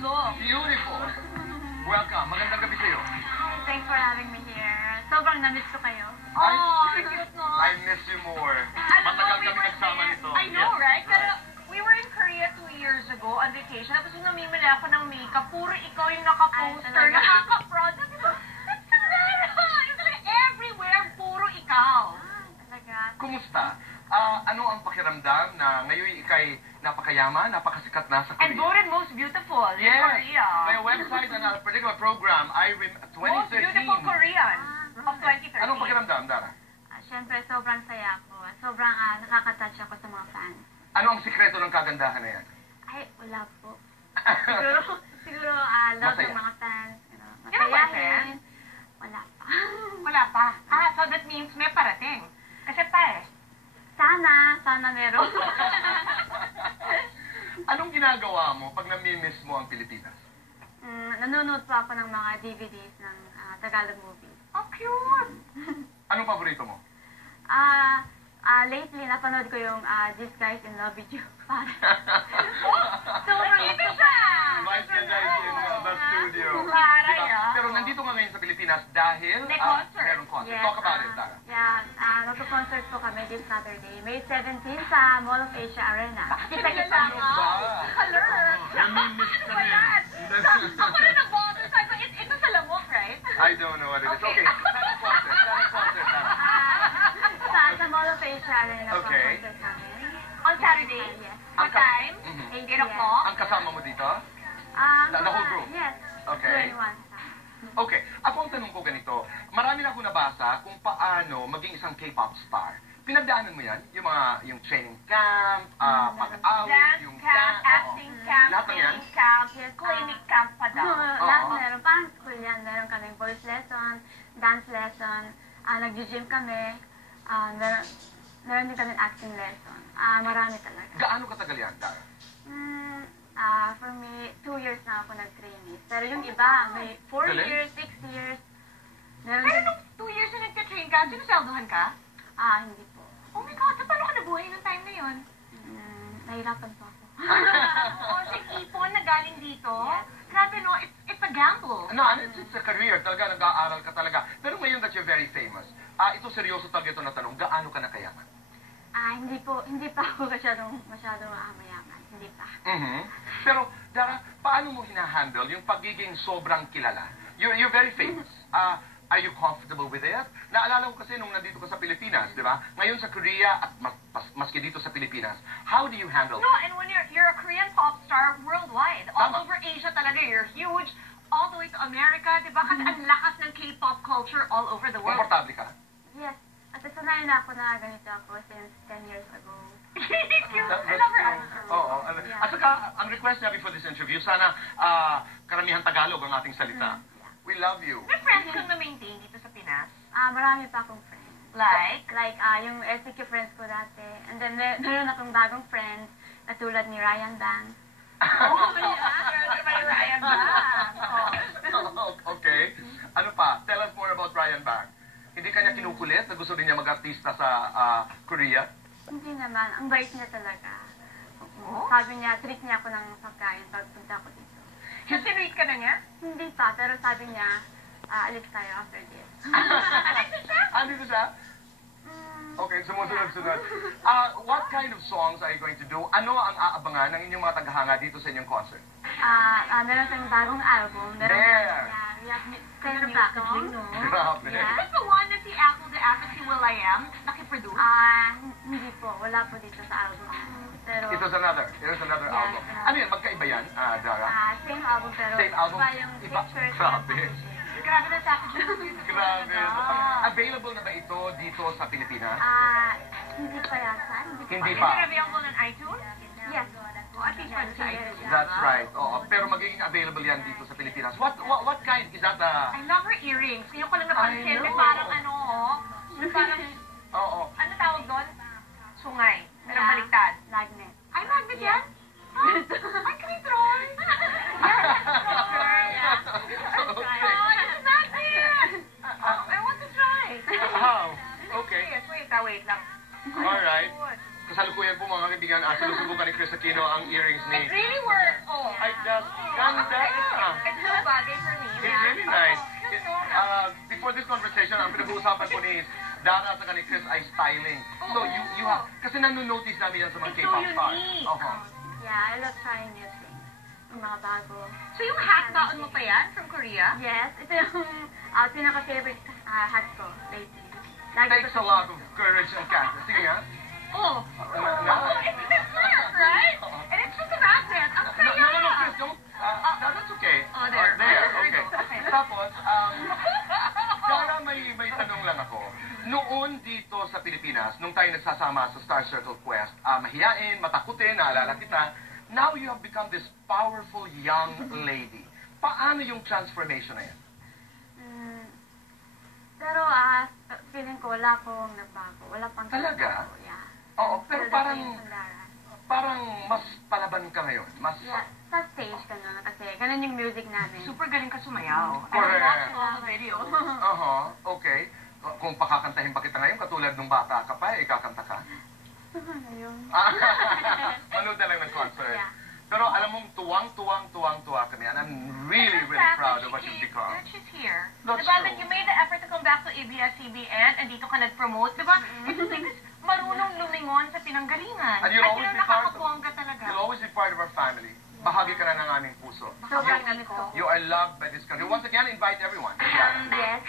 look. Beautiful. Welcome. Magandang gabi sa'yo. Thanks for having me here. Sobrang na-miss ko kayo. Oh, cute, no? I miss you more. Matagal kami nagsama nito. I know, Yes. right? Pero we were in Korea 2 years ago on vacation. Tapos yung namimili ako ng makeup, puro ikaw yung naka-poster, Ay, talaga? nakaka-prod. Sabi ko, that's Sarah! Yung talaga everywhere, puro ikaw. Talaga. Kumusta? Ano ang pakiramdam na ngayon ikay napakayaman, napakasikat na sa And Korea? voted most beautiful in Yes. Korea. By a website and a particular program, Most 2013. beautiful Korean of 2013. Anong pakiramdam, Dara? Siyempre, sobrang saya ako. Sobrang nakaka-touch ako sa mga fans. Ano ang sikreto ng kagandahan na yan? Ay, wala po. Siguro, love Masaya. ng mga fans. Yan ang Masayahin. Wala pa. Wala pa. So that means may parating. Kasi pa eh. Sana meron. Anong ginagawa mo pag namimiss mo ang Pilipinas? Nanonood po ako ng mga DVDs ng Tagalog movies. Oh, cute! Anong paborito mo? Lately, napanood ko yung This Guy's in Love with You. Sobrang ito siya! Vice ganda in the studio. Para Diba? yan. Pero nandito ka ngayon sa Pilipinas dahil May concert. merong concert. Yes, Talk about it, Tara. Yeah, magpo-concert po kami this Saturday, May 17 sa Mall of Asia Arena. Kita-kita Ano ba? Color! Namimiss ka rin. Ako rin nag-bother. Sabi ko, ito sa lamok, right? I don't know what it is. Okay. Okay, saan ang concert? Saan ang concert, Tara? Sa Mall of Asia Arena po Okay. concert namin. On Saturday? Yes. What time? Mhm. 8 o'clock? Ang kasama mo dito? The whole group? Yes. Okay. 21. Okay. Ako ang tanong ko ganito. Marami na ako nabasa kung paano maging isang K-pop star. Pinagdaanan mo yan? Yung training camp, pag-awit, Dance yung camp, oo. acting camp, Lahat ng yan? singing camp, Yes, clinic camp pa daw. Lahat meron. Parang school yan. Meron kaming voice lesson, dance lesson, nag-gym kami, meron din kami acting lesson. Marami talaga. Gaano katagal yan, Dara? For me, 2 years na ako nag-training. Pero yung iba, may 4 Galing. years, 6 years. Meron Pero din, nung 2 years na nagka-train ka, sinuseldohan ka? hindi po. Oh my God, paano ka nabuhay ng time na yun? Nahirapan po ako. Oo, si ipon na galing dito. Yes. Grabe no, it's a gamble. No, it's a career. Talaga, nag-aaral ka talaga. Pero ngayon that you're very famous, ito seryoso talaga ito na tanong, gaano ka nakayaman? Hindi pa ako masyadong mayaman. Hindi pa. Pero, Dara, paano mo hinahandle yung pagiging sobrang kilala? You're very famous. Are you comfortable with it? Naalala ko kasi nung nandito ka sa Pilipinas, di ba? Ngayon sa Korea at maski dito sa Pilipinas, how do you handle No, and when you're a Korean pop star worldwide, all Tama. over Asia talaga, you're huge, all the way to America, di ba? Kasi ang lakas ng K-pop culture all over the world. Komportable ka? Yes. At sanay na ako na ganito ako since 10 years ago. Cute. I That's love her true. answer. Oo. Yeah. At saka, ang request niya before this interview, sana karamihan Tagalog ang ating salita. We love you. May friends kang na-maintain dito sa Pinas? Marami pa akong friends. Like? Yung SCQ friends ko dati. And then, meron akong bagong friends, katulad ni Ryan Bang. Oh, yeah. May Ryan ba? Okay. Ano pa? Tell us more about Ryan Bang. Hindi kanya kinukulit na gusto din niya mag-artista sa Korea? Hindi naman. Ang bait niya talaga. Oh? Sabi niya, treat niya ako ng pagkain pagpunta ko dito. Sinirate ka na niya? Hindi pa, pero sabi niya, alis tayo after this. Andito siya? Okay, sumusunod-sunod. What kind of songs are you going to do? Ano ang aabangan ng inyong mga tagahanga dito sa inyong concert? Meron tayong bagong album. Meron There! we have 10 new new songs. songs? Grabe. Yeah. Is that the one that si Apple the Apple si Will.i.am nakiproduce? Hindi po. Wala po dito sa album. Pero, It was another Yeah, album. another. Ano yan? Magkaiba yan, Dara? same album pero Same album? iba yung Iba. pictures. Grabe. Grabe na packaging. Grabe. Available na ba ito dito sa Pilipinas? Hindi pa yata. Hindi Is pa. it available on iTunes? Yes. Oh, at least para sa iTunes. That's right. Oo. Pero magiging available yan dito sa Pilipinas. What kind? Is that I love her earrings. Ngayon ko lang napansin. I May know. parang parang, Oo. ano tawag doon? Sungay. Pero Yeah. baliktad. Magnet. Ay, magnet yan? Ay, Kritron! Okay. Oh, it's magnet! Oh, I want to try. How? Okay. Wait lang. All right. kasalukuyan po mga kaibigan, sinusubukan ni Chris Aquino ang earrings ni... It really works. Oh. Ay, just ganda! It's so bagay for me. It's really nice. Before this conversation, ang pinag-uusapan ko ni Dara at ni Chris ay styling. So, you have... Kasi nanonotice namin yan sa mga It's so K-pop stars. unique. Yeah, I love trying new things. Yung mga bago. So yung hat baon mo pa yan from Korea? Yes, ito yung pinaka-favorite hat ko lately. Lagi Takes a lot of courage and confidence. Sige nga. Oh. It's not, right? And it's just a magnet. Ang No, saya. no, Chris, don't. That's okay. Oh, there. There, okay. Okay. Tapos, Dara, may tanong lang ako. Noon dito sa Pilipinas, nung tayo nagsasama sa Star Circle Quest, mahiyain, matakutin, naalala kita, now you have become this powerful young lady. Paano yung transformation na yan? Pero feeling ko wala akong nagbago. Wala pang Talaga? nagbago, yeah. Oo, pero Still the parang, same Sandara. parang mas palaban ka ngayon. Mas, Yeah, sa stage ka na kasi ganun yung music namin. Super galing ka sumayaw. Correct. I watched all the videos. Okay. Kung pakakantahin pa kita ngayon, katulad nung bata ka pa, kakanta ka. Ano yun? Manood na lang ng concert. Yeah. Pero alam mong tuwang-tuwa kami. And I'm really, really proud of what you've become. She's here. That's Diba, true. that you made the effort to come back to ABS-CBN and dito ka nag-promote, diba? It's because marunong lumingon sa pinanggalingan. And you'll At always yun be part of- nakakabongga talaga. You'll always be part of our family. Bahagi ka na ng aming puso. Sobrang namin ko. You are loved by this country. Once again, invite everyone. Yes,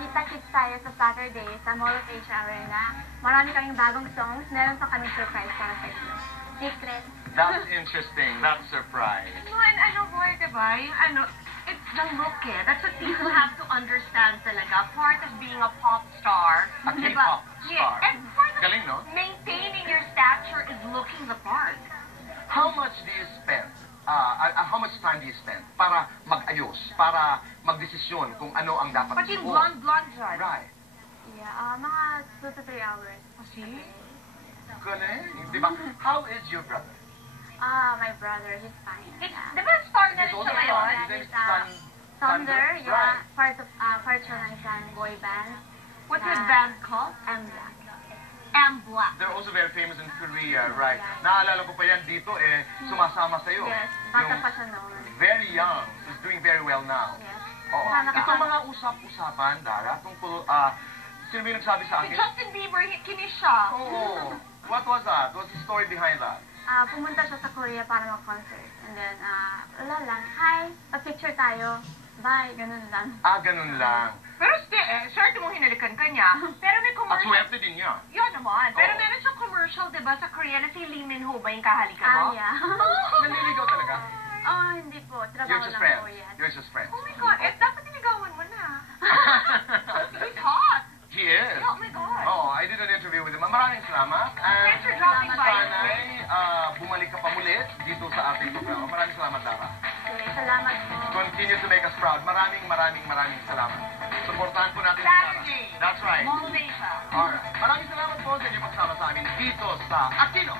kita-kits tayo sa Saturday sa Mall of Asia Arena. Marami kaming bagong songs. Meron pa kaming surprise para sa inyo. Secret. That's interesting. That's surprise. No, and ano, boy, diba? Yung ano, it's the look eh. That's what people have to understand talaga. Part of being a pop star. A diba? K-pop Yeah, star. and part of Galing, no? maintaining your stature is looking the part. How much do you spend? How much time do you spend para mag-ayos, para magdesisyon kung ano ang dapat Pati yung isuot? blonde dyan. Right. Yeah, mga 2 to 3 hours. See? Galing. Di ba? How is your brother? My brother, he's fine. It's, Yeah. di ba star na rin He's siya also ngayon? fine. His name is Thunder, yeah. Right. Part siya ng isang boy band. What's his band called? M Black. M Black. They're also very famous in Korea, right? Naalala ko pa yan dito, sumasama sa'yo. Yes, bata Yung pa siya noon. very young. He's doing very well now. Yes. Oo. Sana Ito ka- mga usap-usapan, Dara, tungkol, sino ba yung nagsabi sa Si akin? Justin Bieber, kinis siya. Oo. What was that? What's the story behind that? Pumunta siya sa Korea para mag-concert. And then, wala lang. Hi, pa-picture tayo. Bye, ganun lang. Ganun lang. Pero swerte mong hinalikan ka niya. Pero may At commercial. swerte din niya. Yun naman. Pero Oo. meron siyang commercial, di ba, sa Korea na si Lee Min Ho ba yung kahalikan mo? Yeah. Naniligaw talaga? Hindi po. Trabaho You're just lang friends. po yan. You're just friends. Oh my God, dapat niligawan mo na. He's hot. He is. Oh my God. Oh, I did an interview with him. Maraming salamat. Thanks for dropping by. Sana'y bumalik ka pa muli dito sa ating programa. Maraming salamat, Dara. Okay, salamat po. Continue to make us proud. Maraming salamat. Supportahan po natin si Dara. Saturday. That's right. Mall of Asia. Alright. Maraming salamat po sa inyo magsama sa amin dito sa Aquino